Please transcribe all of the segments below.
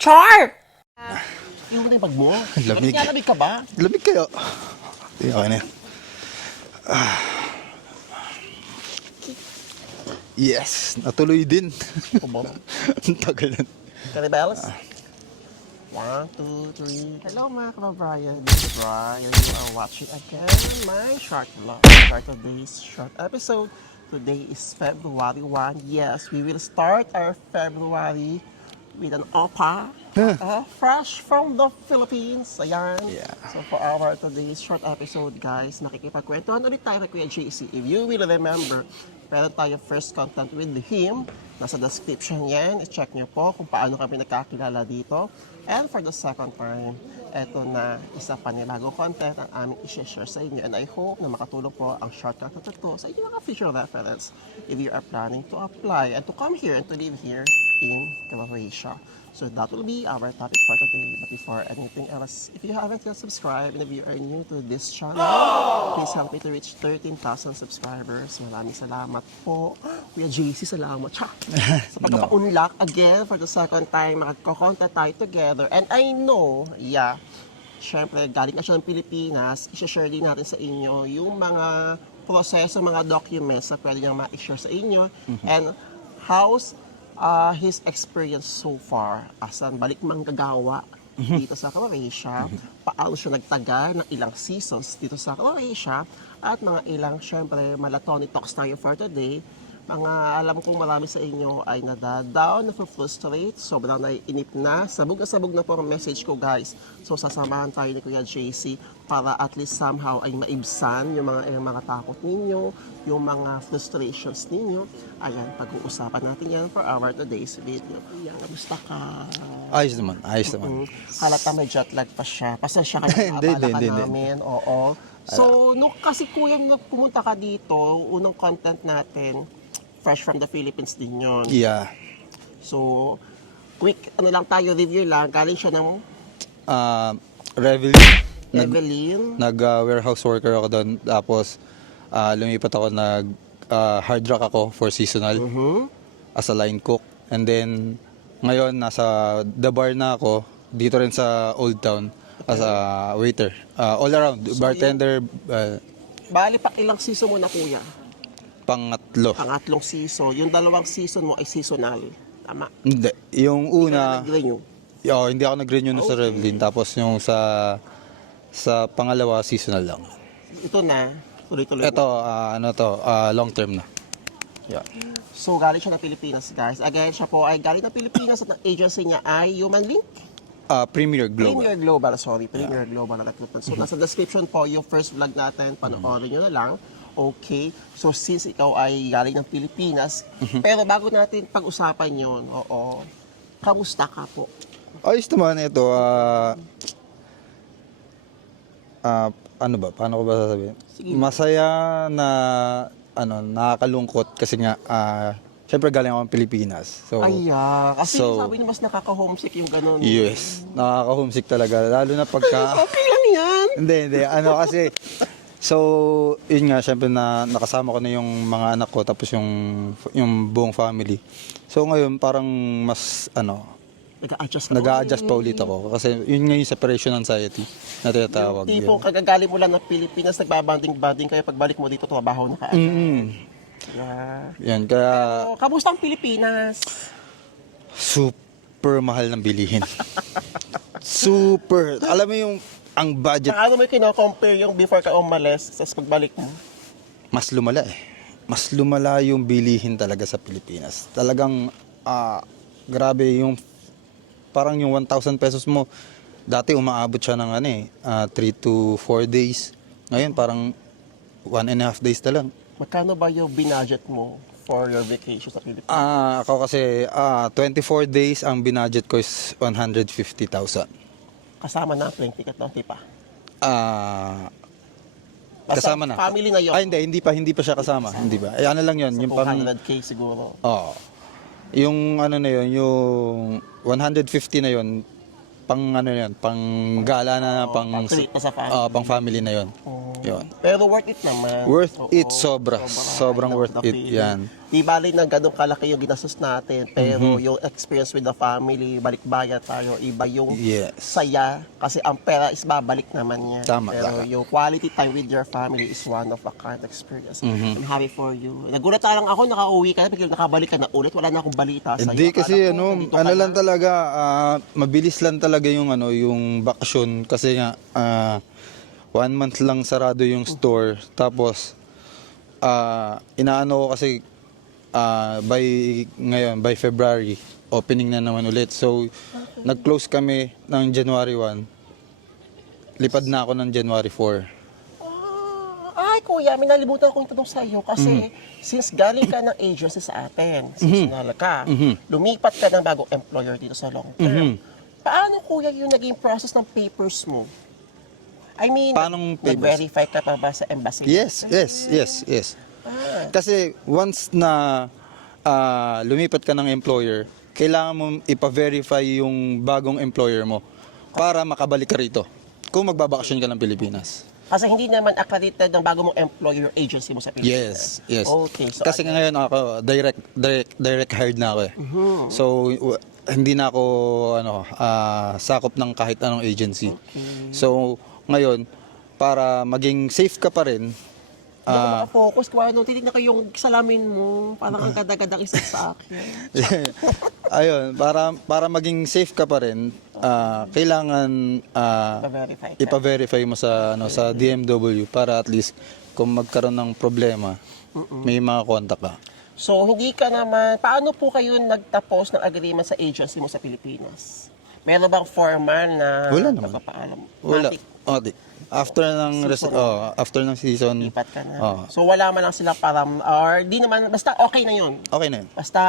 Char! Yung na yung bag mo? Lamig. Lamig ka ba? Lamig kayo. Okay na yan. Yes, natuloy din. Kubo. Ang tagal na. Caribels? 1, 2, 3. Hello mga kababayan. This is Brian. You are watching again my short vlog. For today's short episode. Today is February 1. Yes, we will start our February with an OPA. Fresh from the Philippines. Ayan. Yeah. So for our today's short episode, guys, nakikipagkwentuhan ulit tayo kay Kuya JC. If you will remember, meron tayo first content with him. Nasa description yan. I-check nyo po kung paano kami nagkakilala dito. And for the second time, eto na isa pa nilagong content ang aming i-share sa inyo. And I hope na makatulong po ang shortcut na ito sa inyong mga future reference if you are planning to apply and to come here and to live here in Croatia. So that will be our topic for today. But before anything else, if you haven't yet subscribed and if you are new to this channel, please help me to reach 13,000 subscribers. Maraming salamat po. Kuya JC, salamat siya. Sa pagpapaunlak again for the second time, magko-content tayo together. And I know, syempre, galing ka siya ng Pilipinas, i-share din natin sa inyo yung mga proseso, mga documents na pwede niyang ma-share sa inyo. And how's his experience so far as an balik manggagawa dito sa Croatia, paano siya nagtagal ng ilang seasons dito sa Croatia, at mga ilang, syempre, malatoni talks tayo for today. Mga alam kong marami sa inyo ay nada-down, na-frustrate, sobrang naiinip na. Sabog na po ang message ko, guys. So sasamahan tayo ni Kuya JC para at least somehow ay maibsan yung mga takot ninyo, yung mga frustrations ninyo. Ayan, pag-uusapan natin yan for our today's video. Kuya, kamusta ka? Ayos naman, ayos naman. Halata may jet lag pa siya. Pasensya ka na, abala ka namin. Oo. So, nung kasi kuya, nung pumunta ka dito, unang content natin, fresh from the Philippines din yun. Yeah. So, quick, lang tayo, review lang. Galing siya ng Reveille. Evelyn. Nag-warehouse worker ako doon. Tapos, lumipat ako, hard rock ako for seasonal as a line cook. And then, ngayon, nasa The Bar na ako, dito rin sa Old Town, as a waiter. All around, so, bartender. Bali, pa ilang season mo na, kuya? Pangatlo. Pangatlong season. Yung dalawang season mo ay seasonal. Tama? Hindi. Yung una, Nag-renew. hindi ako nag-renew sa Revlin. Tapos yung sa pangalawa, seasonal lang. Ito na, tuloy-tuloy. Ito, long term na. Yeah. So, galing siya ng Pilipinas, guys. Again, siya po ay galing ng Pilipinas at ang agency niya ay Human Link? Premier Global. Premier Global, sorry. Premier Global na recruitment. So, nasa description po yung first vlog natin. Panoorin nyo na lang. Okay. So, since ikaw ay galing ng Pilipinas, pero bago natin pag-usapan yun, kamusta ka po? Ayos naman ito. Ano ba? Paano ko ba sasabihin? Sige. Masaya na nakakalungkot kasi nga syempre galing ako ng Pilipinas. So kasi sabi niyo mas nakaka-homesick yung ganun. yes, nakaka-homesick talaga lalo na pagka Okay lang yan. hindi kasi so yun nga syempre na nakasama ko na yung mga anak ko tapos yung buong family. So ngayon parang mas nag-a-adjust pa ulit ako kasi yun nga yung separation anxiety na tinatawag. Yung tipong kagagaling mo lang ng Pilipinas, nagbabanding-banding kayo, pagbalik mo dito, trabaho na ka. Yan, kaya Pero, kamusta ang Pilipinas? super mahal ng bilihin. Super. Alam mo yung ang budget, Paano mo kino-compare yung before ka umalis sa pagbalik mo? mas lumala eh. Mas lumala yung bilihin talaga sa Pilipinas. Talagang grabe yung parang yung 1,000 pesos mo dati umaabot siya ng 3 to 4 days. Ngayon parang 1.5 days na lang. Magkano ba yung binudget mo for your vacation sa Pilipinas? Ako kasi 24 days ang binudget ko is 150,000. Kasama na plane ticket ng tipa. Kasama na. Family na yun. Hindi pa siya kasama. Hindi ba? Ano lang yun. Yung 200K siguro. Yung na yun, yung 150 na yun, pang ano yan, pang gala na, pang-treat na sa family. pang family na yon. Yun. Pero worth it naman. Worth Oo, it, sobra. Sobrang I worth love the it, feeling. yan. Di bali na ganun kalaki yung ginastos natin, pero yung experience with the family, balik-bayad tayo, iba yung Yes. saya, kasi ang pera is babalik naman niya. Tama, Pero tama. yung quality time with your family is one of a kind experience. I'm happy for you. Nagulat lang ako, nakauwi ka na, biglang nakabalik ka na ulit, wala na akong balita sa'yo. Hindi kasi Akala ko, nandito ka ano na. lang talaga, mabilis lang talaga yung yung bakasyon kasi nga 1 month lang sarado yung store. Tapos inaano ko kasi by February opening na naman ulit. So nag-close kami ng January 1. Lipad na ako ng January 4. Ay, kuya, may nalimutan akong tanong sa iyo kasi since galing ka ng agency sa atin, seasonal ka, lumipat ka ng bagong employer dito sa long term. Paano, kuya, yung naging process ng papers mo? I mean, Paanong papers? nag-verify ka pa ba sa embassy? Yes. Kasi once na lumipat ka ng employer, kailangan mo ipa-verify yung bagong employer mo para makabalik ka rito kung magbabakasyon ka ng Pilipinas. Kasi hindi naman accredited ng bago mong employer agency mo sa Pilipinas. Yes. Okay, so Kasi ngayon ako direct hired na ako eh. So hindi na ako sakop ng kahit anong agency. So ngayon para maging safe ka pa rin, hindi ako makafocus. Kaya nung titignan ko yung salamin mo, parang ang ganda-gandang isa sa akin. ayun, para maging safe ka pa rin, kailangan Pa-verify ka. ipa-verify mo sa DMW para at least kung magkaroon ng problema, may mga contact ka. So, hindi ka naman, paano po kayo nagtapos ng agreement sa agency mo sa Pilipinas? Meron bang formal na Wala naman. nagpapaalam? Wala. Matik, Otik. After ng season, lipat ka na. Oo. So, wala man lang sila param, or di naman, basta okay na yun. okay na yun. Basta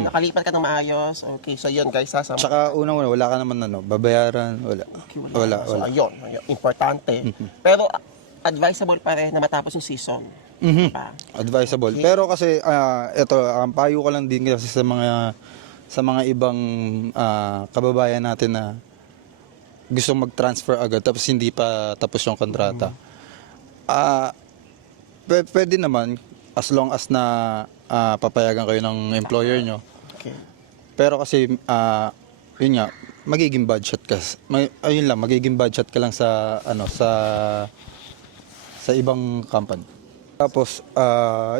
nakalipat ka ng maayos. Okay, so yun guys, sasama. Tsaka unang-una, wala ka naman babayaran, wala. Wala. So, ayun, importante. Pero, advisable pa rin na matapos yung season. Diba? Advisable. Pero kasi ito, ang payo ko lang din kasi sa mga ibang kababayan natin na gusto mag-transfer agad tapos hindi pa tapos yung kontrata. Pwede naman as long as na papayagan kayo ng employer nyo. Okay. Pero kasi yun nga, magiging budget ka. Ayun lang, magiging budget ka lang sa sa ibang company. Tapos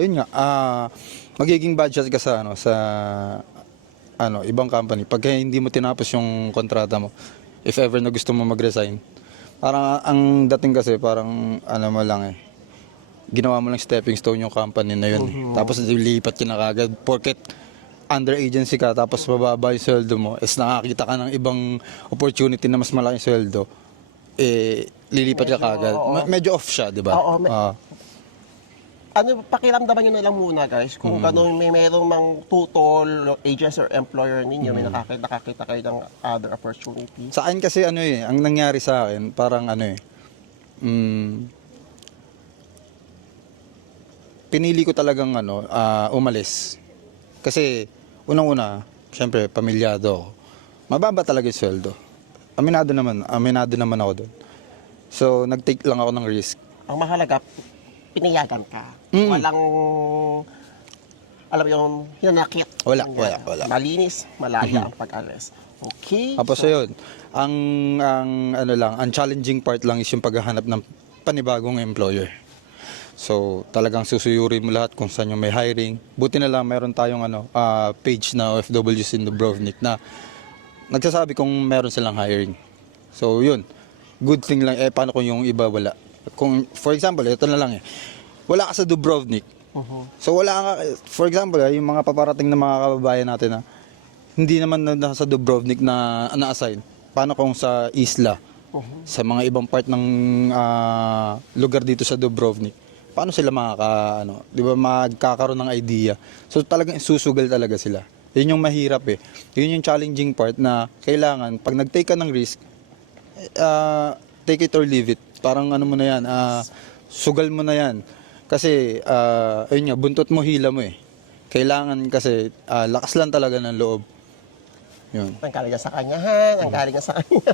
yun nga, magiging budget ka sa ibang company pag hindi mo tinapos yung kontrata mo. If ever na gusto mo mag-resign. Parang ang dating kasi parang mo lang ginawa mo lang stepping stone yung company na yun. Tapos lilipat ka na kagad porket under agency ka tapos mababa yung sweldo mo nakakita ka ng ibang opportunity na mas malaking sweldo lilipat ka kagad. Medyo off siya, di ba? Oo, pakiramdaman nyo na lang muna guys, kung gano'n merong mang tutol, agency or employer ninyo, may nakakita kayo ng other opportunity. Sa akin kasi ang nangyari sa akin, parang pinili ko talagang umalis. Kasi unang-una, syempre pamilyado ako. Mababa talaga yung sweldo. Aminado naman ako doon. So nag-take lang ako ng risk. Ang mahalaga, pinayagan ka. Walang, alam mo yung hinanakit. Wala. Malinis, malaya ang pag-alis. Okay. Tapos yun, ang challenging part lang is yung paghahanap ng panibagong employer. So, talagang susuyurin mo lahat kung saan yung may hiring. Buti na lang meron tayong page na OFWs in Dubrovnik na nagsasabi kung meron silang hiring. So, yun. Good thing lang. Paano kung yung iba wala? Kung, for example, ito na lang wala ka sa Dubrovnik. So wala ka, for example, yung mga paparating na mga kababayan natin na hindi naman nasa Dubrovnik na na-assign. Paano kung sa isla, sa mga ibang part ng lugar dito sa Dubrovnik? Paano sila di ba, magkakaroon ng idea? So talagang susugal talaga sila. Yun yung mahirap Yun yung challenging part na kailangan, pag nag-take ka ng risk, take it or leave it. Parang mo na yan, sugal mo na yan. Kasi, ayun nga, buntot mo, hila mo Kailangan kasi, lakas lang talaga ng loob. Yun. Ang galing niya sa kanyahan, ang galing niya sa kanya.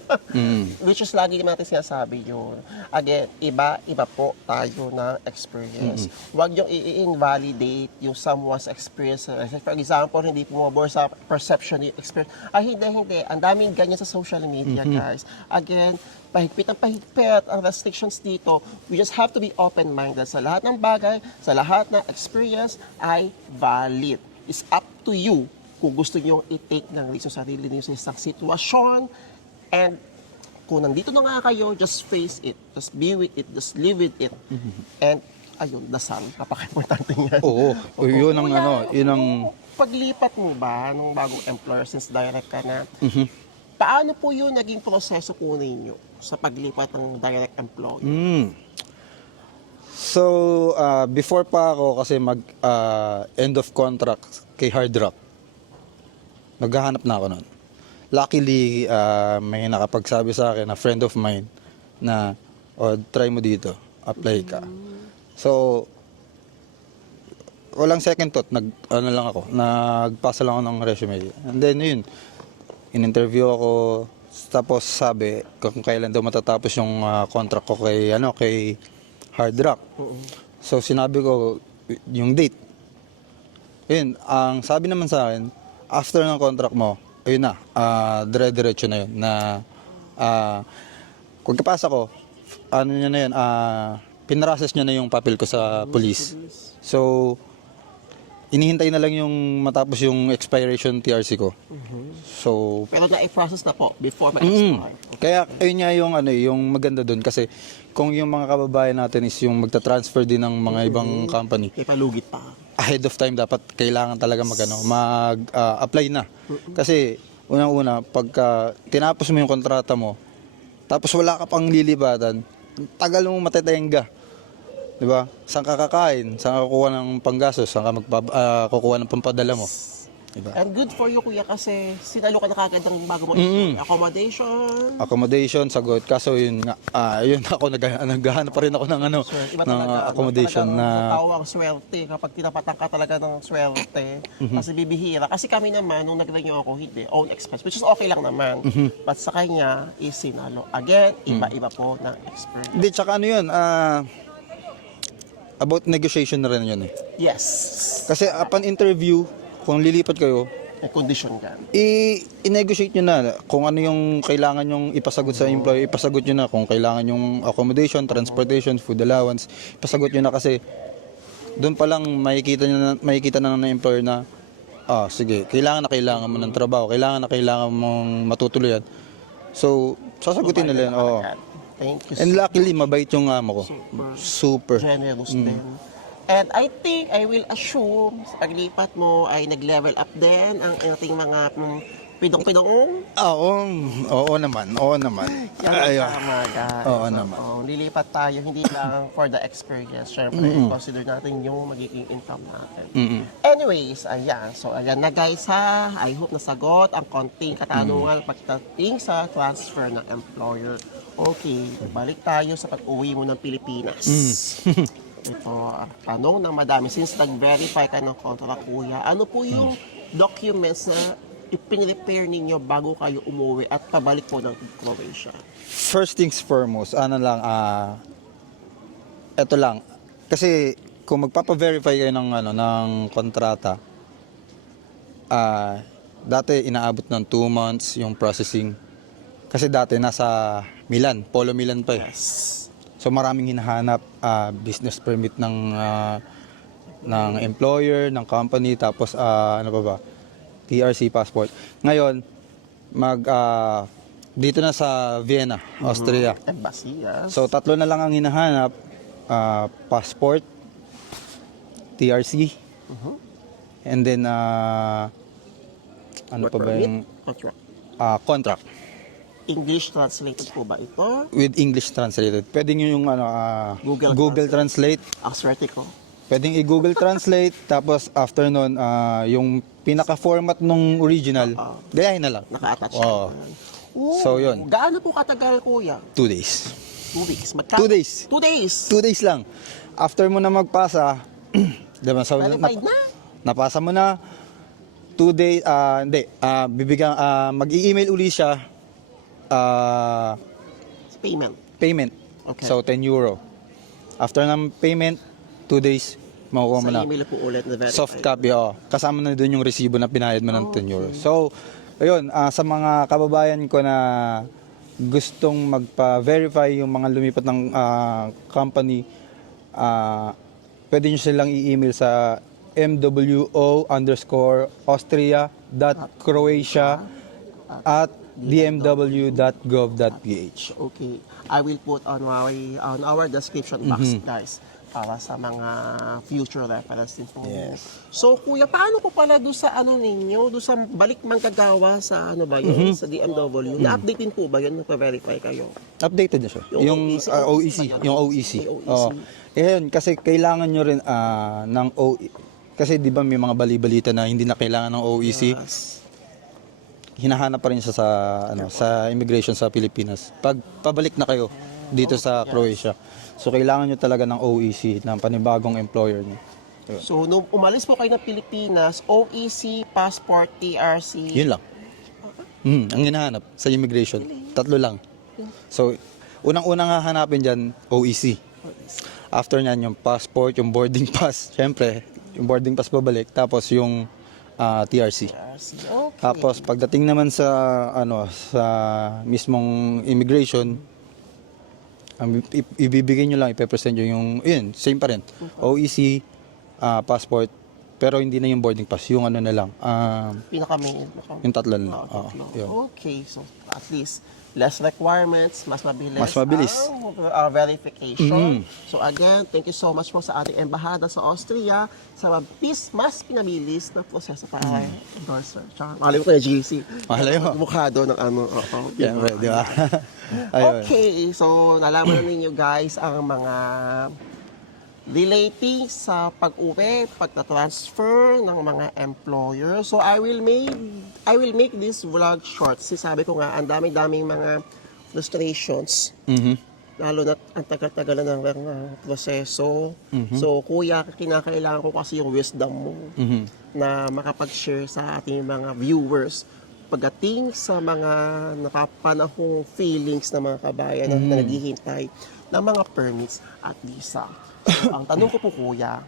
Which is lagi naman natin sinasabi yun. Again, iba po tayo ng experience. Huwag yung i-invalidate yung someone's experience. For example, hindi pumabor sa perception yung experience. Ay, hindi. Ang daming ganyan sa social media, guys. Again, pahigpit ang restrictions dito. We just have to be open-minded sa lahat ng bagay, sa lahat ng experience ay valid. It's up to you kung gusto nyo i-take ng risk sa sarili niyo sa isang sitwasyon. And kung nandito na nga kayo, just face it. Just be with it. Just live with it. And ayun, dasal. Napaka-importante yan. Oo. Yun ang yun ang... Paglipat mo ba nung bagong employer since direct ka na, paano po yun naging proseso po ninyo sa paglipat ng direct employer? So, before pa ako kasi end of contract kay Hard Rock, naghahanap na ako nun. Luckily, may nakapagsabi sa akin na friend of mine na, try mo dito, apply ka. So, walang second thought, nagpasa lang ako ng resume. And then yun, in-interview ako, tapos sabi kung kailan daw matatapos yung contract ko kay Hard Rock. So sinabi ko yung date. Yun, ang sabi naman sa akin, after ng contract mo, ayun na, dire-diretso na yun na kung kapasa ko, niya na yun, pinrocess niya na yung papel ko sa police. So, inihintay na lang yung matapos yung expiration TRC ko. So, pero na-process na po before ma-expire. Kaya ayun nga yung maganda doon kasi kung yung mga kababayan natin is yung magta-transfer din ng mga ibang company, May palugit pa. ahead of time dapat kailangan talaga mag-apply na. Kasi unang-una pagka tinapos mo yung kontrata mo, tapos wala ka pang lilibatan, tagal mo matitengga. 'Di ba? Saan ka kakain? Saan ka kukuha ng panggastos? Saan ka kukuha ng pampadala mo? 'Di ba? And good for you, kuya, kasi sinalo ka na kagad ng bago mo accommodation. Accommodation, sagot. Kaso yun nga, yun ako, naghahanap pa rin ako ng Iba ng talaga, accommodation na... tawang swerte kapag tinapatan ka talaga ng swerte. Kasi bibihira. Kasi kami naman, nung nag-renew ako, hindi, own expense, which is okay lang naman. But sa kanya, is sinalo. Again, iba-iba po ng experience. Hindi, tsaka ano yun, about negotiation na rin yun eh. Yes. Kasi upon interview, kung lilipat kayo, May condition ka. i-negotiate nyo na kung ano yung kailangan yung ipasagot sa employee, ipasagot nyo na kung kailangan yung accommodation, transportation, food allowance, ipasagot nyo na kasi doon pa lang makikita na ng employer na sige, kailangan mo ng trabaho, kailangan mong matutuluyan. So, sasagutin nila yan. Oo. Thank you. And luckily, mabait yung amo ko. Super. Generous din. And I think, I will assume, sa paglipat mo ay nag-level up din ang ating mga pidong-pidong. Oo naman. Yan ang tama, guys. Oo naman. Lilipat tayo, hindi lang for the experience. Siyempre, consider natin yung magiging income natin. Anyways, ayan. So, ayan na guys ha. I hope nasagot ang konting katanungan pagdating sa transfer ng employer. Okay, balik tayo sa pag-uwi mo ng Pilipinas. Ito, tanong ng madami. Since nag-verify ka ng contract, kuya, ano po yung documents na ipin-repair ninyo bago kayo umuwi at pabalik po ng Croatia? First things foremost, ito lang. Kasi kung magpapa-verify kayo ng kontrata, dati inaabot ng 2 months yung processing. Kasi dati nasa Milan, Polo Milan pa eh. Yes. So maraming hinahanap, business permit ng employer, ng company, tapos TRC passport. Ngayon, dito na sa Vienna, Austria. Embassy, yes. So 3 na lang ang hinahanap, passport, TRC, and then ano pa ba yung contract. English translated po ba ito? With English translated. Pwedeng yung Google Translate. Swerte ko. Pwedeng i-Google Translate, tapos after nun, yung pinaka-format nung original, gayahin na lang. Naka-attach. Oo. So, yun. Gaano po katagal, kuya? 2 days. 2 weeks. 2 days. 2 days. 2 days lang. After mo na magpasa, diba, so, Verified na? napasa mo na, 2 days, hindi, mag-i-email uli siya, Payment. payment. Okay. So, 10 euro. After ng payment, 2 days, makukuha mo Sa na. email po ulit na verified. Soft copy, Kasama na doon yung resibo na pinayad mo ng 10 euro. So, ayun, sa mga kababayan ko na gustong magpa-verify yung mga lumipat ng company, pwede nyo silang i-email sa mwo_croatia.dmw.gov.ph. Okay. I will put on our description box, guys, para sa mga future reference din po. Yes. So, kuya, paano po pala doon sa ano ninyo, doon sa balik manggagawa sa ano ba yun, sa DMW? Na-update din po ba yun? Nagpa-verify kayo? Updated na siya. Yung OEC, OEC, yung OEC. May OEC. Oo. Yan, kasi kailangan nyo rin ng OEC. Kasi di ba may mga bali-balita na hindi na kailangan ng OEC. Yes. Hinahanap pa rin siya sa immigration sa Pilipinas. Pag pabalik na kayo dito sa Croatia. So kailangan nyo talaga ng OEC, ng panibagong employer nyo. So, nung umalis po kayo ng Pilipinas, OEC, passport, TRC. Yun lang. Ang hinahanap sa immigration. 3 lang. So, unang-unang hahanapin dyan, OEC. After nyan, yung passport, yung boarding pass. Siyempre, yung boarding pass babalik. Tapos yung TRC. TRC. Okay. Tapos pagdating naman sa sa mismong immigration, ibibigay nyo lang, ipepresent nyo yung, yun, same pa rin. OEC, passport, pero hindi na yung boarding pass, yung ano na lang, Pinaka-main. yung 3 na lang. Tatlo. Yun. Okay, so at least less requirements, mas mabilis. Mas mabilis. Ang verification. So again, thank you so much po sa ating embahada sa Austria sa mas pinabilis na proseso para endorser. Tsaka, malay mo kaya GC. Malay mo. Mukha doon ng ano. Siyempre, di ba? Ayun. Okay, so nalaman na ninyo guys ang mga relating sa pag-uwi, pagta-transfer ng mga employer. So I will make this vlog short. Sabi ko nga, ang daming mga frustrations. Lalo na ang tagal-tagal ng proseso. So kuya, kinakailangan ko kasi yung wisdom mo na makapag-share sa ating mga viewers pagdating sa mga nakapanahong feelings ng mga kabayan na naghihintay ng mga permits at visa. So, ang tanong ko po kuya,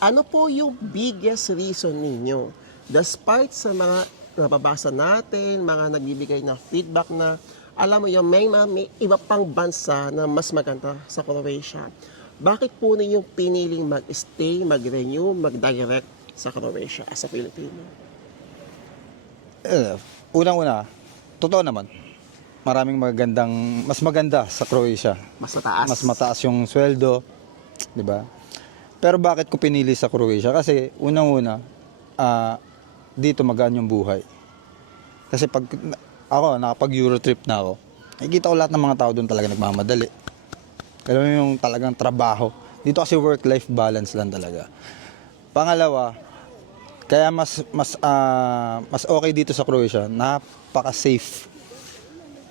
ano po yung biggest reason ninyo despite sa mga nababasa natin, mga nagbibigay na feedback na alam mo yung may iba pang bansa na mas maganda sa Croatia. Bakit po ninyong piniling mag-stay, mag-renew, mag-direct sa Croatia as a Filipino? Unang-una, totoo naman, maraming mas maganda sa Croatia. Mas mataas? Mas mataas yung sweldo, di ba? Pero bakit ko pinili sa Croatia? Kasi unang-una, dito magaan yung buhay. Kasi pag ako, nakapag-Eurotrip na ako, nakikita ko lahat ng mga tao doon talaga nagmamadali. Alam mo yung talagang trabaho. Dito kasi work-life balance lang talaga. Pangalawa, kaya mas okay dito sa Croatia, napaka-safe.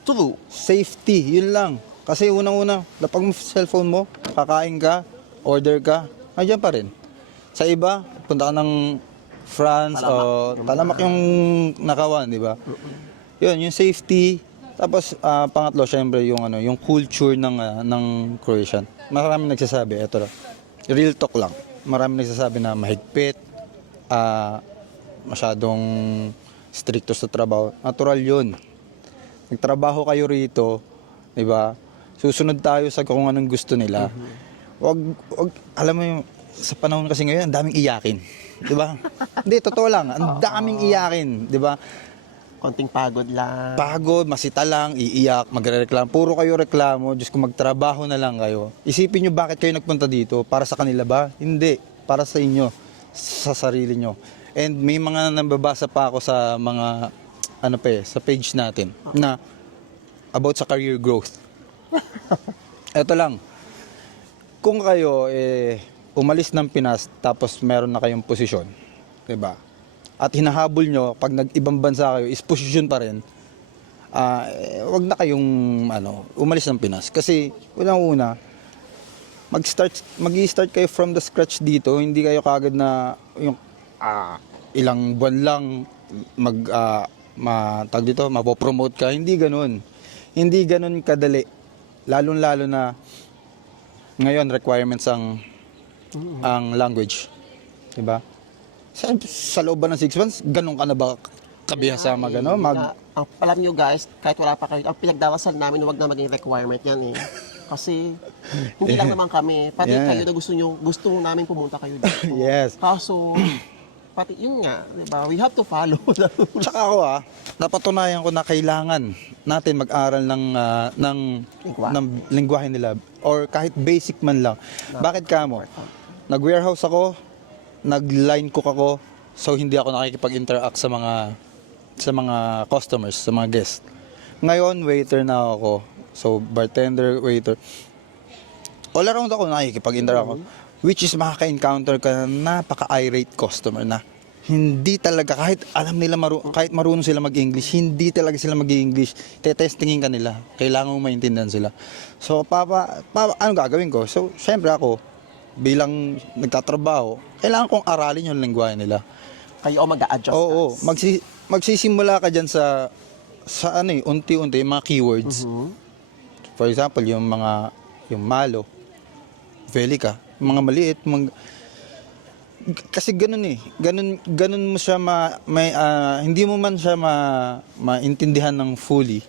True. Safety, yun lang. Kasi unang-una, lapag mo cellphone mo, kakain ka, order ka, nandiyan pa rin. Sa iba, punta ka ng France o talamak yung nakawan, di ba? Yun, yung safety. Tapos pangatlo, syempre yung culture ng Croatian. Maraming nagsasabi, eto lang. Real talk lang. Maraming nagsasabi na mahigpit, masyadong stricto sa trabaho. Natural yun. Nagtrabaho kayo rito, di ba? Susunod tayo sa kung anong gusto nila. Wag, alam mo yung, sa panahon kasi ngayon, ang daming iyakin. Di ba? Hindi, totoo lang. Ang daming iyakin. Di ba? Konting pagod lang. Pagod, masita lang, iiyak, magre-reklamo. Puro kayo reklamo, Diyos ko, magtrabaho na lang kayo. Isipin nyo bakit kayo nagpunta dito? Para sa kanila ba? Hindi. Para sa inyo. Sa sarili nyo. And may mga nababasa pa ako sa mga, sa page natin, na about sa career growth. Ito lang. Kung kayo, umalis ng Pinas, tapos meron na kayong posisyon, diba? At hinahabol nyo, pag nag-ibang bansa kayo, is posisyon pa rin, wag na kayong umalis ng Pinas. Kasi, unang-una, mag-start kayo from the scratch dito, hindi kayo kagad na yung ilang buwan lang tag dito, mapopromote ka. Hindi ganoon. Hindi ganoon kadali. Lalong-lalo na ngayon requirements ang language. 'Di ba? Sa loob ba ng 6 months, ganun ka na ba kabihasa Alam nyo guys, kahit wala pa kayo, ang pinagdarasal namin, huwag na maging requirement yan eh. Kasi hindi lang naman kami, pati kayo na gusto namin pumunta kayo dito. Yes. Kaso, pati yun nga, di ba? We have to follow. Tsaka ako napatunayan ko na kailangan natin mag-aral ng lingwahe nila or kahit basic man lang. Bakit kamo? Nag-warehouse ako, nag-line cook ako, so hindi ako nakikipag-interact sa mga customers, sa mga guests. Ngayon, waiter na ako. So, bartender, waiter. All around ako nakikipag-interact ako. Which is makaka-encounter ka na napaka-irate customer na hindi talaga, kahit alam nila, kahit marunong sila mag-English, hindi talaga sila mag-English. Tetestingin ka nila. Kailangan mo maintindihan sila. So, ano gagawin ko? So, syempre ako, bilang nagtatrabaho, kailangan kong aralin yung lengguwahe nila. Kayo mag-a-adjust. Oo, magsisimula ka dyan sa unti-unti, mga keywords. For example, yung malo, velika, mga maliit, kasi ganun eh. Ganun mo siya hindi mo man siya maintindihan ng fully.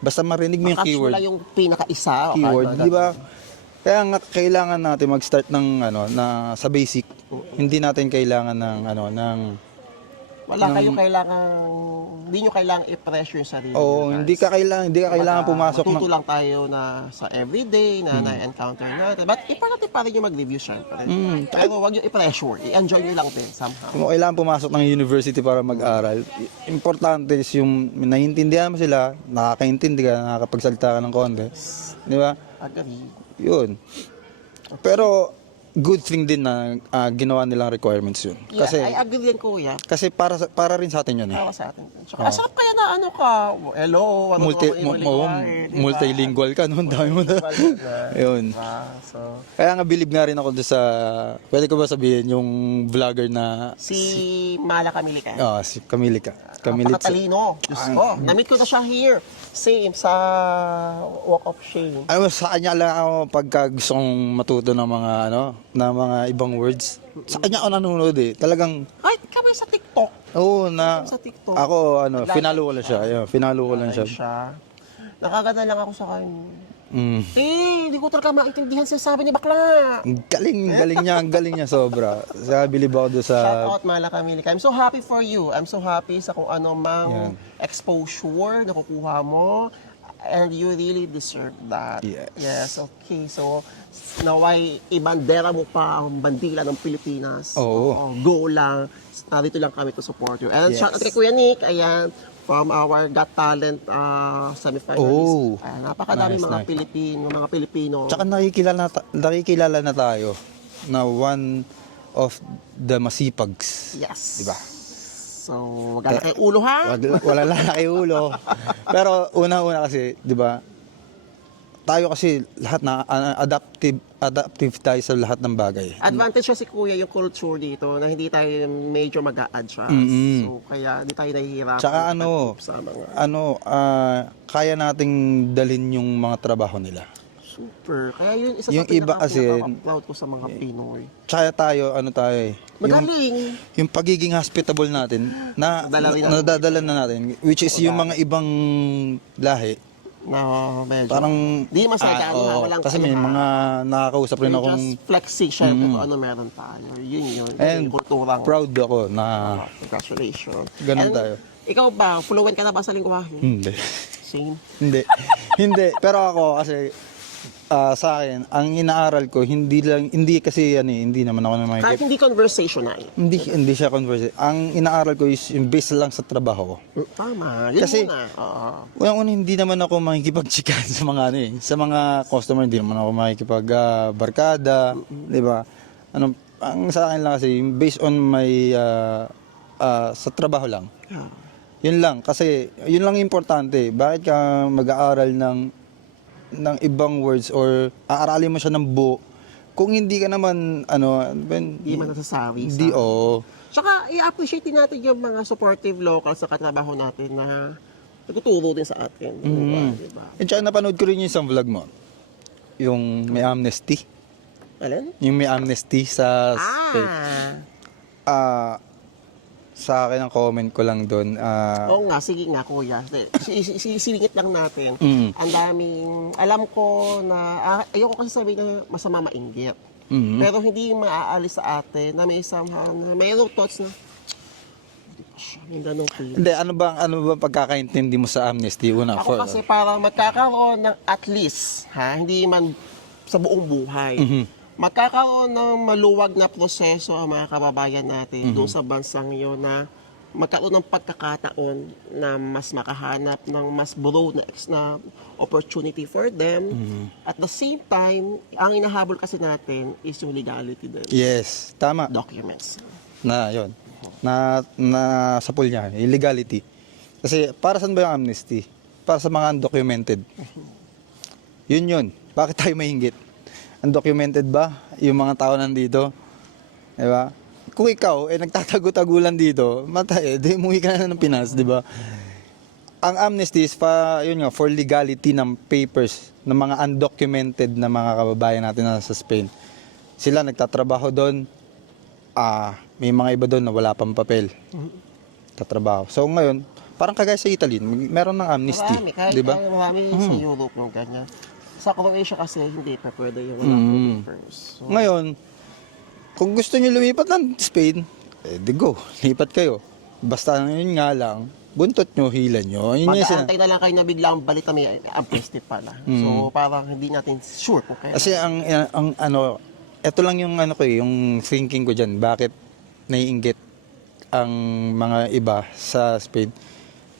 Basta marinig mo yung keyword. Makatch mo lang yung pinaka-isa. Keyword, di ba? Kaya nga kailangan natin mag-start ng sa basic. Hindi natin kailangan hindi nyo kailangan i-pressure yung sarili. Oo, hindi ka kailangan pumasok matuto lang tayo na sa everyday na na-encounter natin. But iparati pa rin yung mag-review syempre. Pero wag yung i-pressure. I-enjoy nyo lang din somehow. Kung kailangan pumasok ng university para mag-aral, importante is yung naiintindihan mo sila, nakakaintindi ka, nakakapagsalita ka ng konti. Di ba? Agree. Yun. Pero good thing din na ginawa nilang requirements yun. Yeah, Kasi I agree din, kuya. kasi para rin sa atin yun eh. Para sa atin. Tsaka, sarap kaya na hello, Multilingual ka noon, dami mo na. Yun. So, Kaya nga believe nga rin ako doon sa, pwede ko ba sabihin yung vlogger na si Mala Camilica. si Camilica. Pakatalino. Diyos ko. Na-meet ko na siya here. Same sa Walk of Shame. Sa kanya lang ako pagka gusto kong matuto ng mga ibang words. Sa kanya ako nanonood eh. Talagang Ay, kami sa TikTok. Sa TikTok. ako finalo ko lang siya. Ayun, finalo ko lang siya. Nakaganda lang ako sa kanya. Mm. Hindi ko talaga maintindihan sa sabi ni bakla. Galing niya sobra. Sa bilib ako doon sa Shout out Mala Camilica. I'm so happy for you. I'm so happy sa kung ano mang exposure na kukuha mo. And you really deserve that. Yes. Okay. So, naway ibandera mo pa ang bandila ng Pilipinas. Oo. Go lang. Dito lang kami to support you. And shout out kay Kuya Nick. Ayan. From our Got Talent semifinalists. Napakadami mga Pilipino. Tsaka nakikilala na tayo na one of the masipags. Yes. Diba? So, wag na kayo ulo ha? Wala lang kay ulo. Pero una kasi, 'di ba? Tayo kasi lahat na adaptive tayo sa lahat ng bagay. Advantage siya si Kuya yung culture dito na hindi tayo major mag-a-adjust. So, kaya hindi tayo nahihirapan. Tsaka sa mga... kaya nating dalhin yung mga trabaho nila. Super. Kaya yun isa Yung sa iba kasi, proud ko sa mga Pinoy. Tsaka tayo, Magaling. yung pagiging hospitable natin, nadadala na natin, which is yung mga ibang lahi, na medyo. parang, di masaya walang kasi may mga nakakausap rin akong, just flexing syempre kung ano meron tayo. Yun. and yung kulturang. proud ako na, Congratulations. ganun And tayo. Ikaw ba, fluent ka na ba sa lingwahe? Hindi. Same. Hindi. Pero ako kasi, sa akin, ang inaaral ko, hindi naman ako na Kahit hindi conversational. Hindi siya conversation. Ang inaaral ko is yung based lang sa trabaho ko. Tama. Yun Kasi, muna. Unang-una, hindi naman ako makikipag-chikan sa mga sa mga customer, hindi naman ako makikipag-barkada, di ba? Ang sa akin lang kasi, based on my, sa trabaho lang. Yun lang, kasi, yun lang importante. Bakit ka mag-aaral ng ibang words or aaralin mo siya ng buo kung hindi ka naman, Hindi man nasasabi hindi, oo. Tsaka, i-appreciate din natin yung mga supportive locals sa katrabaho natin na nagtuturo din sa atin. Diba? At saka napanood ko rin yung isang vlog mo. Yung may amnesty. Alin? Yung may amnesty sa Spain. Sa akin ang comment ko lang doon. Oo nga, sige nga kuya. Sisingit lang natin. Mm. Ang daming, alam ko na, ayoko kasi sabihin na masama mainggit. Mhm. Pero hindi maaalis sa atin na may somehow, na mayroong thoughts na, hindi pa siya, may ganong feeling. Hindi, ano ba pagkakaintindi mo sa amnesty? Una, Ako kasi parang magkakaroon ng at least, hindi man sa buong buhay, magkakaroon ng maluwag na proseso ang mga kababayan natin doon sa bansang yun na magkaroon ng pagkakataon na mas makahanap ng mas broad na opportunity for them. At the same time, ang inahabol kasi natin is yung legality din. Yes, tama. Documents. Yun. Sa pool niya, illegality. Kasi para saan ba yung amnesty? Para sa mga undocumented. Yun. Bakit tayo mahinggit? Undocumented ba yung mga tao nandito? Diba? Kung ikaw, nagtatago-tagulan dito, di umuwi ka na ng Pinas, di ba? Ang amnesty is for legality ng papers ng mga undocumented na mga kababayan natin na sa Spain. Sila nagtatrabaho doon, may mga iba doon na wala pang papel. Tatrabaho. So ngayon, parang kagaya sa Italy, meron ng amnesty, Marami, kahit di ba? marami sa Europe yung ganyan. Sa Croatia kasi hindi pa pwede yung walang papers. So, Ngayon, kung gusto nyo lumipat ng Spain, di go, lipat kayo. Basta yun nga lang, buntot nyo, hila nyo. Yun yung mag-aantay na lang kayo na biglang balita may amnesty pala. So parang hindi natin sure kung kaya. Kasi ito lang yung yung thinking ko dyan, bakit naiinggit ang mga iba sa Spain.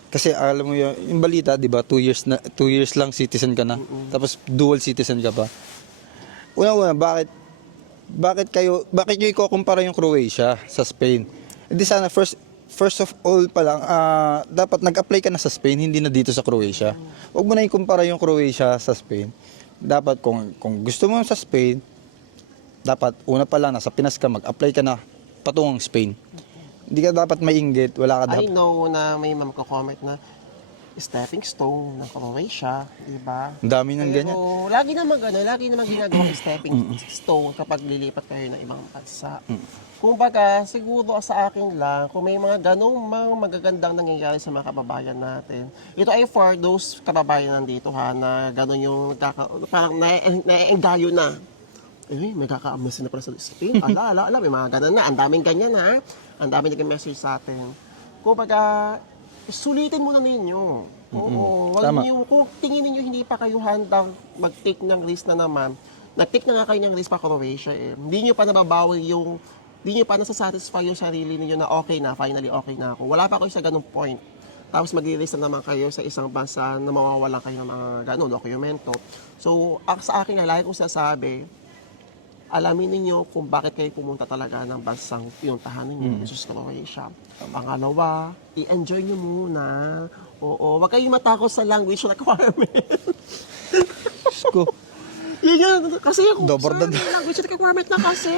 Kasi alam mo yung balita, di ba, 2 years lang citizen ka na, tapos dual citizen ka pa. Una, bakit nyo ikukumpara yung Croatia sa Spain? Hindi sana first of all pa lang, dapat nag-apply ka na sa Spain, hindi na dito sa Croatia. Huwag mo na ikumpara yung Croatia sa Spain. Dapat kung gusto mo sa Spain, dapat una pa lang nasa Pinas ka, mag-apply ka na patungong Spain. Hindi ka dapat mainggit, wala ka I dapat. know na may comment na stepping stone ng Croatia, di ba? Ang dami ng ganyan. Pero lagi naman ginagawa stepping stone kapag lilipat kayo ng ibang bansa. Kumbaga, siguro sa akin lang, kung may mga ganong mga magagandang nangyayari sa mga kababayan natin, ito ay for those kababayan nandito na ganon yung parang na-enggayo na. May kaka-amnesty na pala sa Spain. Ala, may mga ganon na. Ang daming ganyan Ang daming nag-message sa atin. Kumbaga, sulitin muna ninyo. Oo, wag niyo, kung tingin niyo hindi pa kayo handang mag-take ng risk na naman, nag-take na nga kayo ng risk pa Croatia Hindi niyo pa nababawi hindi niyo pa nasasatisfy yung sarili niyo na okay na, finally okay na ako. Wala pa kayo sa ganung point. Tapos mag-release na naman kayo sa isang bansa na mawawalan kayo ng mga ganun, dokumento. So, sa akin na lagi kong sasabi, alamin ninyo kung bakit kayo pumunta talaga ng bansang pinuntahan ninyo, Jesus Croatia. Pangalawa, i-enjoy nyo muna. Oo, wag kayong matakot sa language requirement. Ko. Yun, kasi kung Dobor saan, may language requirement na kasi.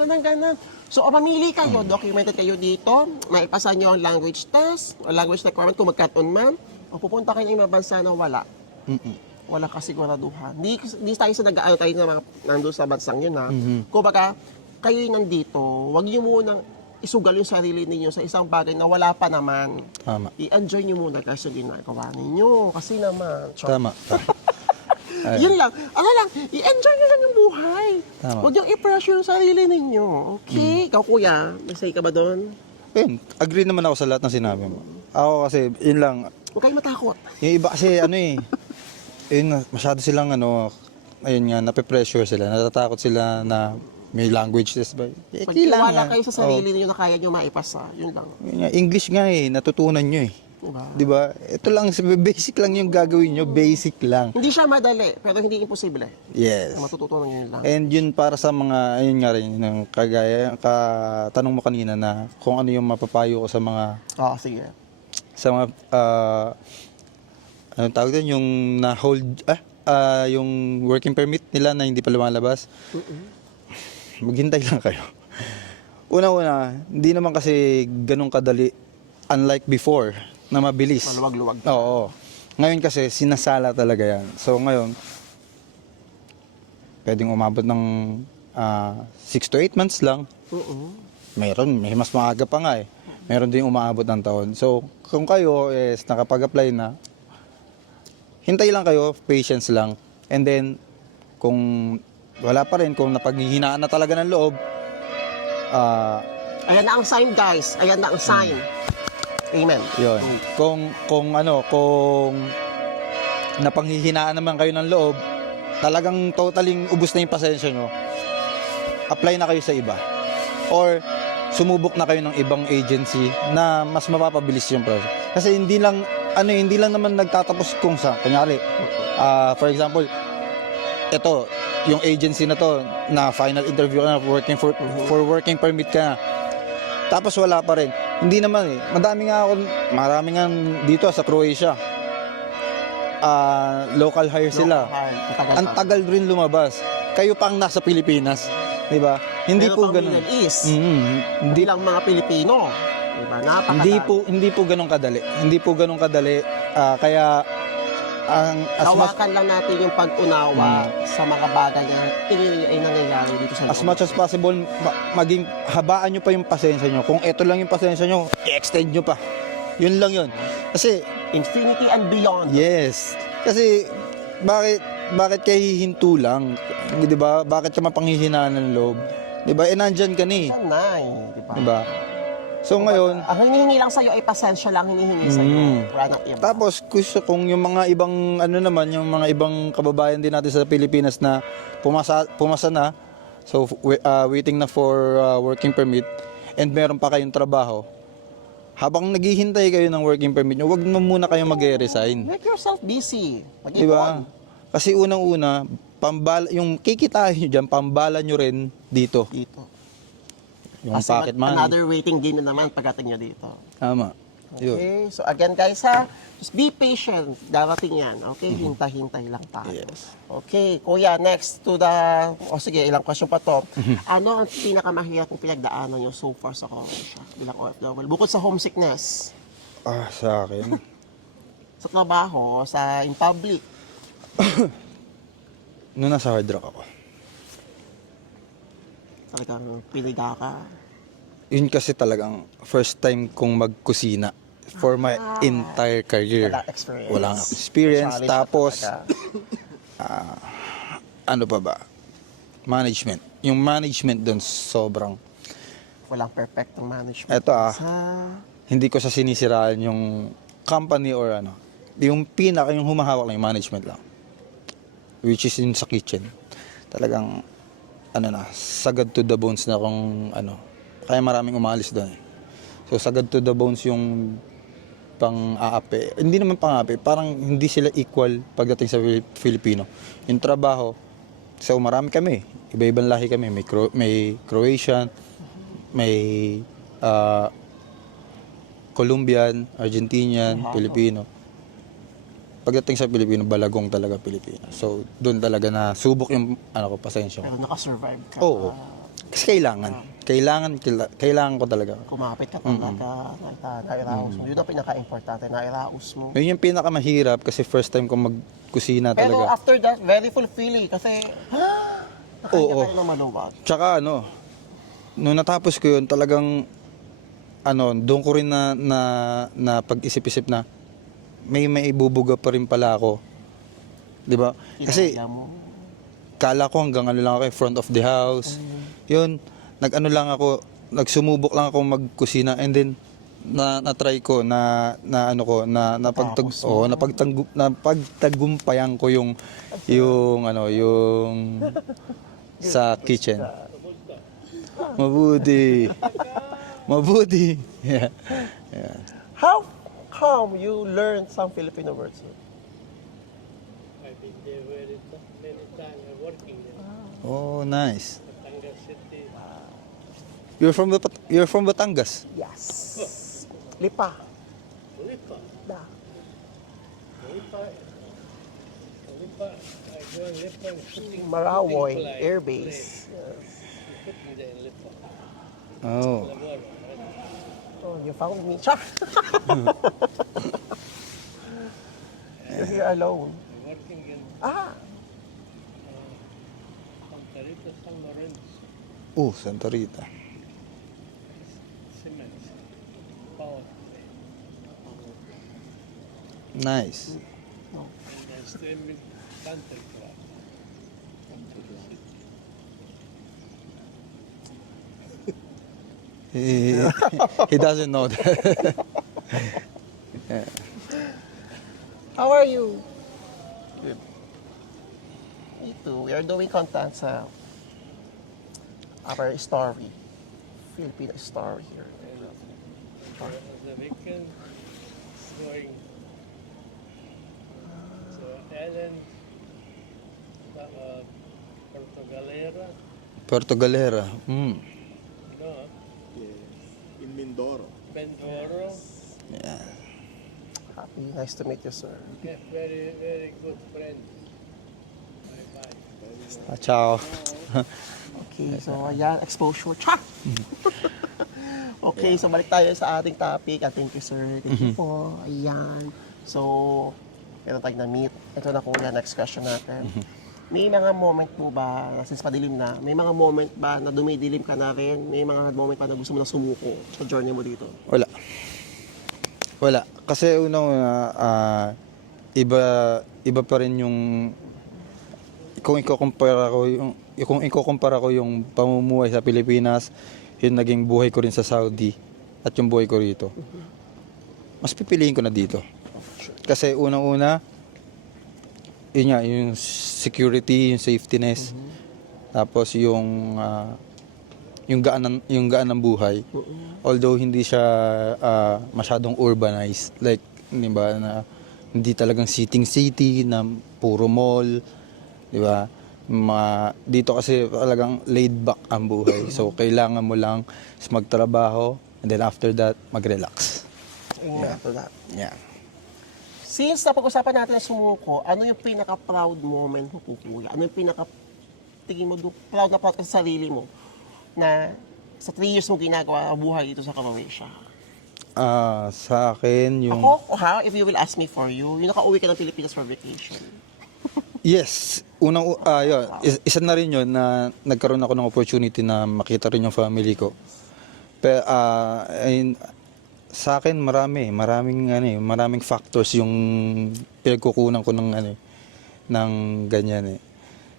Ganun. So, mamili kayo, documented kayo dito, maipasa nyo ang language test, o language requirement kung magkataon man, o pupunta kayo ng ibang bansa na wala. Wala kasiguraduhan. Hindi tayo sa nag-aano tayo na mga nandun sa bansang yun Kumbaga, kayo'y nandito, wag niyo munang isugal yung sarili ninyo sa isang bagay na wala pa naman. Tama. I-enjoy niyo muna kasi ginagawa ninyo. Kasi naman, Tama. yun lang. I-enjoy nyo lang yung buhay. Tama. Huwag yung i-pressure yung sarili ninyo. Okay? Ikaw kuya, may say ka ba doon? Yun, agree naman ako sa lahat ng sinabi mo. Ako kasi, yun lang, Huwag kayong matakot. yung iba kasi masyado silang ayun nga, nape-pressure sila, natatakot sila na may language test ba? Pagkiwala kayo sa sarili ninyo na kaya nyo maipasa. Yun lang. English nga natutunan nyo Diba? Diba? Ito lang, basic lang yung gagawin nyo, basic lang. Hindi siya madali, pero hindi imposible. Yes. Matututunan nyo yun lang. And yun para sa mga, ayun nga rin, ng tanong mo kanina na kung ano yung mapapayo ko sa mga, Sige. sa mga, anong tawag doon, yung na-hold, yung working permit nila na hindi pa lumalabas. maghintay lang kayo. Una-una, hindi naman kasi ganun kadali, unlike before, na mabilis. Maluwag-luwag. Oo. Ngayon kasi, sinasala talaga yan. So ngayon, pwedeng umabot ng 6 to 8 months lang. Oo. May mas maaga pa nga eh. Meron din umaabot ng taon. So, kung kayo is nakapag-apply na, hintay lang kayo, patience lang. And then, kung wala pa rin, kung napaghihinaan na talaga ng loob, Ayan na ang sign, guys. Ayan na ang sign. Amen. yun. Kung napanghihinaan naman kayo ng loob, talagang totaling ubus na yung pasensya nyo, apply na kayo sa iba. Or, sumubok na kayo ng ibang agency na mas mapapabilis yung process. Kasi hindi lang naman nagtatapos kung sa, kunyari, for example, ito, yung agency na to, na final interview ka na, for working permit ka na, tapos wala pa rin. Hindi naman eh. Marami nga dito sa Croatia. Local hire sila. Ang tagal rin lumabas. Kayo pang nasa Pilipinas. Diba? Hindi Meron po pang ganun. Middle East. Hindi Hindi lang mga Pilipino. Diba? Napakadami. hindi po ganun kadali. Hindi po ganun kadali. Kaya ang Hawakan lang natin yung pag-unawa sa mga bagay na tingin ay nangyayari dito sa as much as possible, maging habaan nyo pa yung pasensya nyo. Kung ito lang yung pasensya nyo, i-extend nyo pa. Yun lang yun. Kasi, infinity and beyond. yes. Kasi, bakit kayo hihinto lang? Di ba? Bakit ka mapanghihinaan ng loob? Di ba? Nandyan ka ni. Sanay. Diba? Di ba? So ngayon, Ang hinihingi lang sa'yo ay pasensya lang hinihingi sa'yo. Wala nang iba. tapos kung yung mga ibang yung mga ibang kababayan din natin sa Pilipinas na pumasa na, so waiting na for working permit and meron pa kayong trabaho, habang naghihintay kayo ng working permit nyo, wag mo muna kayong mag-resign. Make yourself busy. Di ba? Kasi unang-una, yung kikitain nyo dyan, pambala nyo rin dito. Yung Kasi pocket money. another waiting game na naman pagdating nyo dito. Tama. Yun. Okay, so again guys ha, just be patient. Darating yan. Okay, hintay-hintay lang tayo. Yes. Okay, kuya, next to the... sige, ilang question pa to. Ano ang pinakamahirap kung pinagdaanan nyo so far sa Croatia bilang OFW? Bukod sa homesickness, Sa akin. sa trabaho, in public. Noon nasa hard rock ako. Talagang piliga ka. Yun kasi talagang first time kong magkusina for my entire career. Wala experience. Walang experience. Challenge Tapos, na talaga. ano pa ba? Management. Yung management doon sobrang... Walang perfectong management. Eto hindi ko sa sinisiraan yung company or ano. Yung humahawak lang yung management lang. Which is in sa kitchen. Talagang, sagad to the bones na kung kaya maraming umalis doon. So sagad to the bones yung pang-aapi. Hindi naman pang-aapi, parang hindi sila equal pagdating sa Filipino. Yung trabaho, so marami kami, iba-ibang lahi kami, may Croatian, may Colombian, Argentinian, Filipino. Pagdating sa Pilipino, balagong talaga Pilipino. So, doon talaga na subok yung pasensya ko. Pero nakasurvive ka. Oo. Kasi kailangan ko talaga. Kumapit ka talaga. Nairaos mo. Yun ang pinaka-importante. Nairaos mo. Yun yung pinakamahirap kasi first time kong magkusina Pero talaga. after that, very fulfilling. Kasi, nakaya Oo. tayo ng maluwag. Tsaka nung natapos ko yun, talagang doon ko rin na pag-isip-isip na may ibubuga pa rin pala ako. 'Di ba? Kasi Kinaya mo. kala ko hanggang lang ako front of the house. Yun, nagsumubok lang ako magkusina and then na-try ko napagtagumpayan ko yung sa kitchen. Mabuti. Yeah. How come you learned some Filipino words? I've been there many times working there. Oh, nice. Batangas City. You're from Batangas. Yes. Lipa. Lipa. Da. Lipa. I go in Lipa and shooting Marawoy fly. Air Base. Shoot Hindi, Lipa. Oh. Labor. Oh, you found me. Char! You're here alone. I'm working in Ah! Santa Rita, San Lorenzo. Santa Rita. Cement. Power. Nice. No. And I stay with country club. He doesn't know that. How are you? Good. Me too. We are doing content sa our story. Filipino story here. On the weekend, going to Ellen, Porto Galera. Puerto Galera. No, In Mindoro. Bendoro. Yeah. Happy. Nice to meet you, sir. Yeah, very, very good friend. Bye-bye. Ciao. Okay, so ayan, exposure. Cha! Okay, so balik tayo sa ating topic. Thank you, sir. Thank you po. Ayan. So, ito tayo na-meet. Ito na kuya, next question natin. May mga moment po ba, since padilim na, may mga moment ba na dumidilim ka na rin? May mga moment ba na gusto mo na sumuko sa journey mo dito? Wala. Wala. Kasi iba pa rin yung kung ikukumpara ko yung pamumuhay sa Pilipinas, yung naging buhay ko rin sa Saudi at yung buhay ko rito. Mas pipiliin ko na dito. Kasi unang-una, yun nga, yung security, yung safetyness, tapos yung gaan ng buhay. Although hindi siya masyadong urbanized, like, di ba, na hindi talagang city na puro mall, di ba? Dito kasi talagang laid back ang buhay. So kailangan mo lang magtrabaho and then after that mag-relax. Yeah. After that. Yeah. Since napag-usapan natin na sumuko, ano yung pinaka-proud moment mo po, kuya? Ano yung tingin mo, proud na proud ka sa sarili mo na sa 3 years mo ginagawa ang buhay dito sa Croatia? Sa akin yung Ako, if you will ask me for you, yung nakauwi ka ng Pilipinas for vacation. yes, yun, isa na rin yun na nagkaroon ako ng opportunity na makita rin yung family ko. Pero sa akin maraming factors yung pinagkukunan ko ng ganyan eh.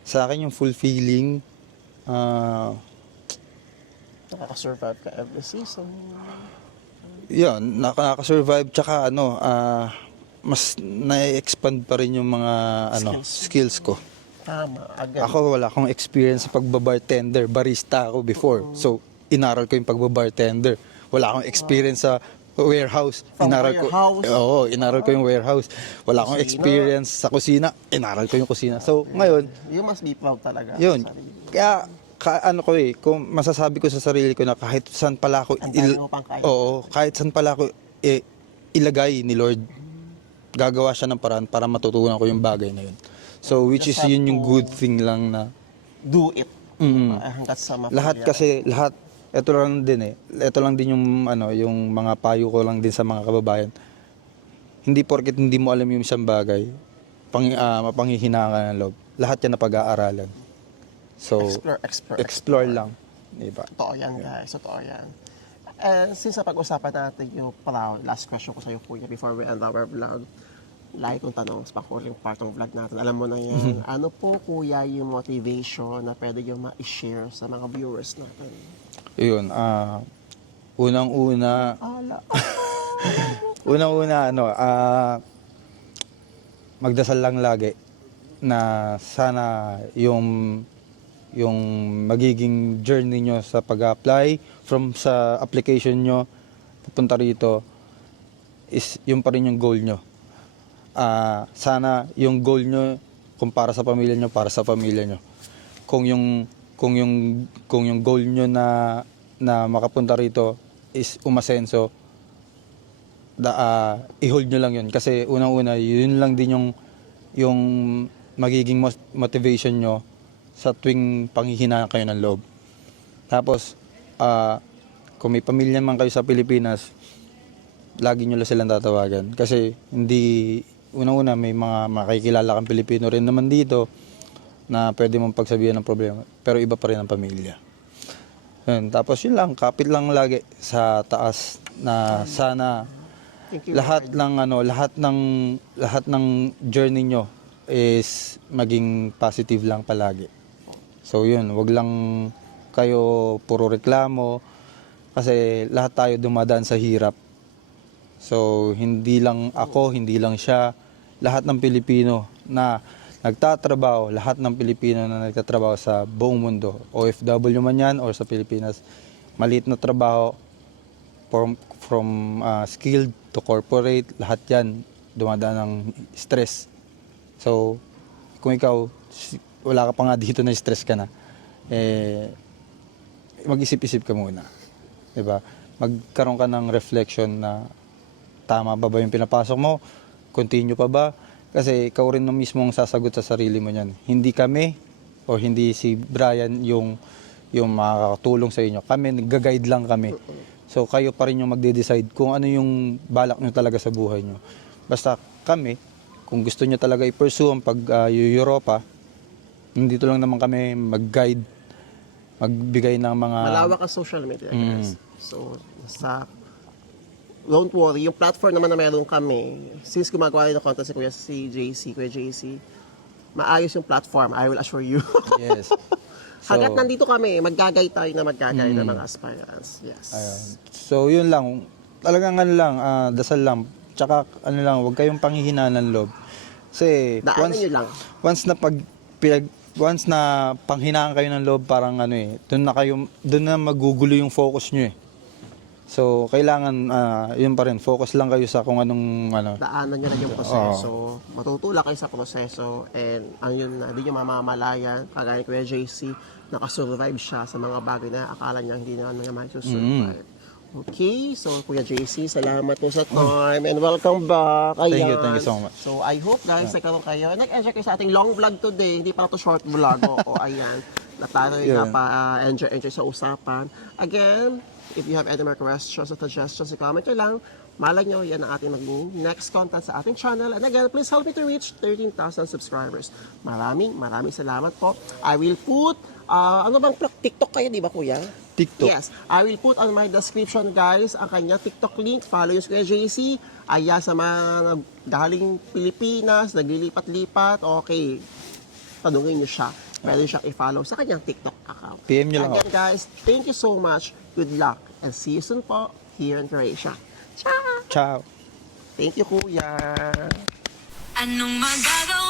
Sa akin yung fulfilling Nakaka-survive ka every season. yun, nakaka-survive tsaka mas na-expand pa rin yung mga skills ko. Tama, agad. Ako wala akong experience sa pagbabartender, barista ako before. So inaral ko yung pagbabartender. Wala akong experience sa warehouse. From Warehouse? Oo, inaral ko yung warehouse. Wala akong Kusina. experience sa kusina. Inaral ko yung kusina. So ngayon, You must be proud talaga. yun. sa sarili. Kaya kung masasabi ko sa sarili ko na kahit saan pala ako Ang dami mo pang kaya. Oo, kahit saan pala ako ilagay ni Lord, gagawa siya ng paraan para matutunan ko yung bagay na yun. So which is Just have yun yung to good thing lang na Do it. Hanggat sa lahat kasi ito lang din yung yung mga payo ko lang din sa mga kababayan. Hindi porket hindi mo alam yung isang bagay, mapanghihinaan ka ng loob. Lahat yan na pag-aaralan. So explore lang, di ba? Totoo yan, guys. Totoo yan. And since napag-usapan natin yung proud, last question ko sa iyo, kuya, before we end our vlog. Lagi kong tanong sa pang-huling part ng vlog natin. Alam mo na yan. Ano po, kuya, yung motivation na pwede yung ma-share sa mga viewers natin? Yun, unang-una, magdasal lang lagi na sana yung magiging journey nyo sa pag-apply sa application nyo pupunta rito is yung pa rin yung goal nyo. Sana yung goal nyo kung para sa pamilya nyo, para sa pamilya nyo. Kung yung goal nyo na makapunta rito is umasenso, i-hold nyo lang yun. Kasi unang-una, yun lang din yung magiging motivation nyo sa tuwing panghihinaan kayo ng loob. Tapos, kung may pamilya man kayo sa Pilipinas, lagi nyo lang silang tatawagan. Kasi hindi, unang-una may mga makikilala kang Pilipino rin naman dito na pwede mong pagsabihan ng problema. Pero iba pa rin ang pamilya. Yun. Tapos yun lang, kapit lang lagi sa taas na sana Thank you, lahat Lord. lahat ng journey nyo is maging positive lang palagi. So yun, wag lang kayo puro reklamo kasi lahat tayo dumadaan sa hirap. So hindi lang ako, hindi lang siya, lahat ng Pilipino na nagtatrabaho, lahat ng Pilipino na nagtatrabaho sa buong mundo, OFW man yan or sa Pilipinas, maliit na trabaho, from skilled to corporate, lahat yan dumadaan ng stress. So, kung ikaw, wala ka pa nga dito na stress ka na, mag-isip-isip ka muna. Diba? Magkaroon ka ng reflection na tama ba yung pinapasok mo? Continue pa ba? Kasi ikaw rin na mismo ang sasagot sa sarili mo niyan. Hindi kami o hindi si Brian yung makakatulong sa inyo. Kami, nag-guide lang kami. So kayo pa rin yung magde-decide kung ano yung balak nyo talaga sa buhay nyo. Basta kami, kung gusto nyo talaga i-pursue ang pag-Europa, nandito lang naman kami mag-guide, magbigay ng mga... Malawak ang social media, guys. So, don't worry, yung platform naman na meron kami, since gumagawa rin ng content si Kuya JC, maayos yung platform, I will assure you. Yes. Hanggat nandito kami, maggagay tayo na maggagay ng mga aspirants. Yes. Ayun. So yun lang, talagang dasal lang. Tsaka huwag kayong panghihina ng loob. Kasi Daanan nyo lang. once na panghinaan kayo ng loob, parang doon na magugulo yung focus nyo eh. So kailangan yun pa rin, focus lang kayo sa kung anong Daanan nyo lang yung proseso. Matutulak kayo sa proseso. And ang yun na, hindi nyo mamamalayan. Kagaya ni Kuya JC, nakasurvive siya sa mga bagay na akala niya hindi naman survive. Okay, so Kuya JC, salamat po sa time and welcome back. Ayan. Thank you so much. So I hope guys, nagkaroon kayo. Nag-enjoy kayo sa ating long vlog today. Hindi pa ito short vlog. O ayan. Na tayo enjoy sa usapan. Again, if you have any more questions or suggestions, comment nyo lang. Malay nyo, yan ang ating maging next content sa ating channel. And again, please help me to reach 13,000 subscribers. Maraming salamat po. I will put, TikTok kayo, di ba kuya? TikTok. Yes. I will put on my description, guys, ang kanya TikTok link. Follow yung Kuya JC. Ayan, sa mga galing Pilipinas, naglilipat-lipat. Okay, tanungin nyo siya. Pwede siyang i-follow sa kanyang TikTok account. PM nyo lang Again, guys, thank you so much. Good luck. And see you soon po here in Croatia. Ciao! Ciao. Thank you, Kuya. Anong magagawa?